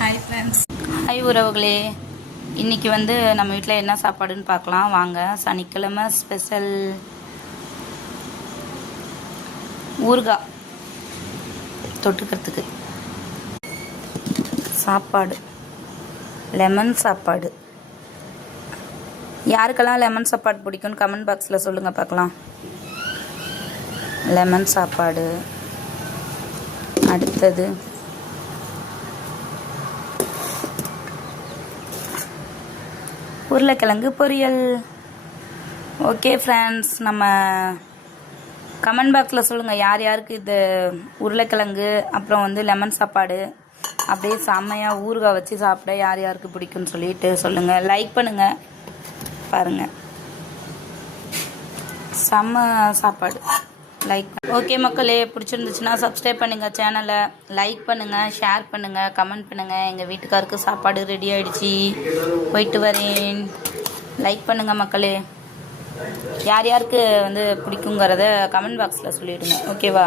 Hi friends. Hi உறவுகளே. இன்றைக்கி வந்து நம்ம வீட்டில் என்ன சாப்பாடுன்னு பார்க்கலாம் வாங்க. சனிக்கிழமை ஸ்பெஷல் ஊறுகாய் தொட்டுக்கிறதுக்கு சாப்பாடு, லெமன் சாப்பாடு. யாருக்கெல்லாம் லெமன் சாப்பாடு பிடிக்கும்னு கமெண்ட் பாக்ஸில் சொல்லுங்கள் பார்க்கலாம். லெமன் சாப்பாடு. அடுத்தது உருளைக்கிழங்கு பொரியல். ஓகே ஃப்ரெண்ட்ஸ், நம்ம கமெண்ட் பாக்ஸில் சொல்லுங்கள் யார் யாருக்கு இது உருளைக்கிழங்கு அப்புறம் வந்து லெமன் சாப்பாடு அப்படியே செம்மையாக ஊறுகாய் வச்சு சாப்பிட யார் யாருக்கு பிடிக்குன்னு சொல்லிட்டு சொல்லுங்கள். லைக் பண்ணுங்கள், பாருங்கள் செம்ம சாப்பாடு. லைக் ஓகே மக்களே, பிடிச்சிருந்துச்சுன்னா சப்ஸ்கிரைப் பண்ணுங்கள் சேனலை, லைக் பண்ணுங்கள், ஷேர் பண்ணுங்கள், கமெண்ட் பண்ணுங்கள். எங்கள் வீட்டுக்காருக்கு சாப்பாடு ரெடி ஆகிடுச்சி, போயிட்டு வரேன். லைக் பண்ணுங்கள் மக்களே. யார் யாருக்கு வந்து பிடிக்குங்கிறத கமெண்ட் பாக்ஸில் சொல்லிவிடுங்க. ஓகேவா?